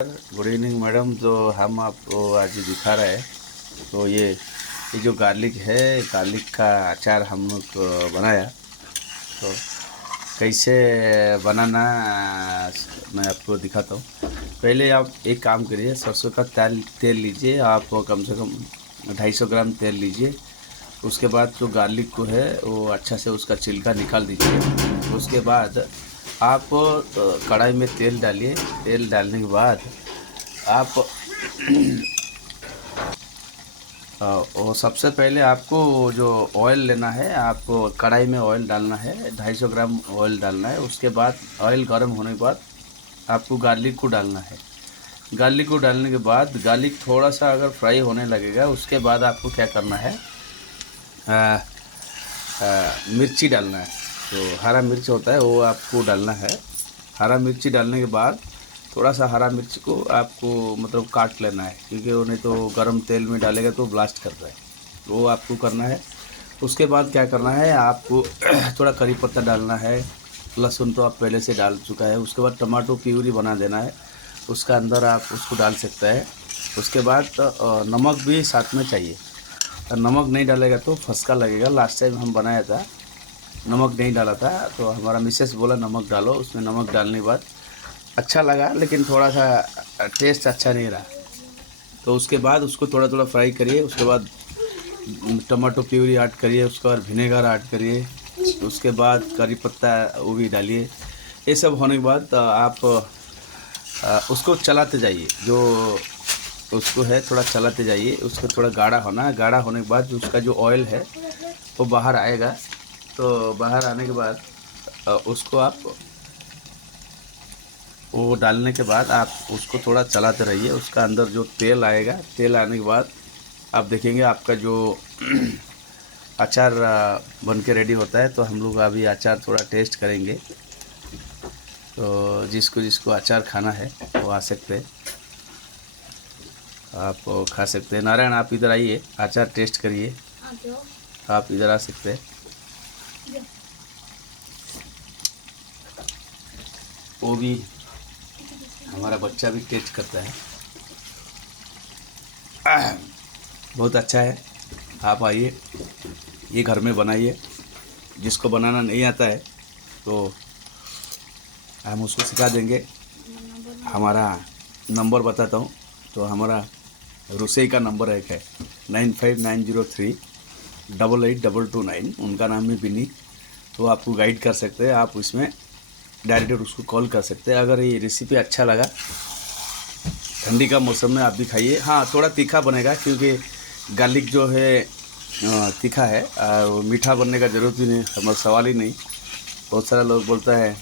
Good evening madam. तो हम आपको आज दिखा रहे हैं। तो ये जो गार्लिक है, गार्लिक का अचार हम लोग बनाया। तो कैसे बनाना मैं आपको दिखाता हूँ। पहले आप एक काम करिए, सरसों का तेल लीजिए। आप कम से कम 250 ग्राम तेल लीजिए। उसके बाद जो गार्लिक को है वो अच्छा से उसका छिलका निकाल दीजिए। उसके बाद आप कढ़ाई में तेल डालिए। तेल डालने के बाद आप और सबसे पहले आपको जो ऑयल लेना है, आपको कढ़ाई में ऑयल डालना है। 250 ग्राम ऑयल डालना है। उसके बाद ऑयल गर्म होने के बाद आपको गार्लिक को डालना है। गार्लिक को डालने के बाद गार्लिक थोड़ा सा अगर फ्राई होने लगेगा, उसके बाद आपको क्या करना है, मिर्ची डालना है। तो हरा मिर्च होता है वो आपको डालना है। हरा मिर्ची डालने के बाद थोड़ा सा हरा मिर्च को आपको मतलब काट लेना है, क्योंकि वो नहीं तो गरम तेल में डालेगा तो ब्लास्ट करता है। वो आपको करना है। उसके बाद क्या करना है, आपको थोड़ा करी पत्ता डालना है। लहसुन तो आप पहले से डाल चुका है। उसके बाद टमाटो प्यूरी बना देना है, उसका अंदर आप उसको डाल सकते हैं। उसके बाद नमक भी साथ में चाहिए। नमक नहीं डालेगा तो फसका लगेगा। लास्ट टाइम हम बनाया था, नमक नहीं डाला था, तो हमारा मिसेस बोला नमक डालो। उसमें नमक डालने के बाद अच्छा लगा, लेकिन थोड़ा सा टेस्ट अच्छा नहीं रहा। तो उसके बाद उसको थोड़ा थोड़ा फ्राई करिए। उसके बाद टमाटो प्यूरी ऐड करिए। उसके बाद विनेगर ऐड करिए। उसके बाद करी पत्ता वो भी डालिए। ये सब होने के बाद आप उसको चलाते जाइए। जो उसको है थोड़ा चलाते जाइए। उसको थोड़ा गाढ़ा होना है। गाढ़ा होने के बाद उसका जो ऑयल है वो बाहर आएगा। तो बाहर आने के बाद उसको आप वो डालने के बाद आप उसको थोड़ा चलाते रहिए। उसका अंदर जो तेल आएगा, तेल आने के बाद आप देखेंगे आपका जो अचार बन के रेडी होता है। तो हम लोग अभी अचार थोड़ा टेस्ट करेंगे। तो जिसको जिसको अचार खाना है वो आ सकते हैं, आप खा सकते हैं। नारायण आप इधर आइए, अचार टेस्ट करिए। आप इधर आ सकते हैं। वो भी हमारा बच्चा भी टेस्ट करता है। बहुत अच्छा है। आप आइए, ये घर में बनाइए। जिसको बनाना नहीं आता है तो हम उसको सिखा देंगे। हमारा नंबर बताता हूँ। तो हमारा रुसई का नंबर एक है 9590388229। उनका नाम है बिनी। तो आपको गाइड कर सकते हैं। आप उसमें डायरेक्ट उसको कॉल कर सकते हैं। अगर ये रेसिपी अच्छा लगा, ठंडी का मौसम में आप भी खाइए। हाँ, थोड़ा तीखा बनेगा, क्योंकि गार्लिक जो है तीखा है। और मीठा बनने का ज़रूरत भी नहीं, हमारा सवाल ही नहीं। बहुत सारा लोग बोलता है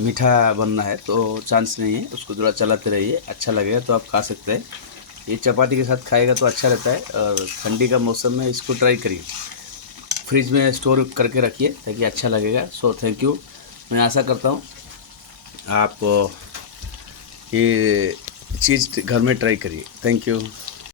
मीठा बनना है, तो चांस नहीं है। उसको थोड़ा चलाते रहिए, अच्छा लगेगा तो आप खा सकते हैं। ये चपाती के साथ खाएगा तो अच्छा रहता है। और ठंडी का मौसम में इसको ट्राई करिए। फ्रिज में स्टोर करके रखिए ताकि अच्छा लगेगा। So thank you. मैं आशा करता हूँ आप ये चीज़ घर में ट्राई करिए। Thank you.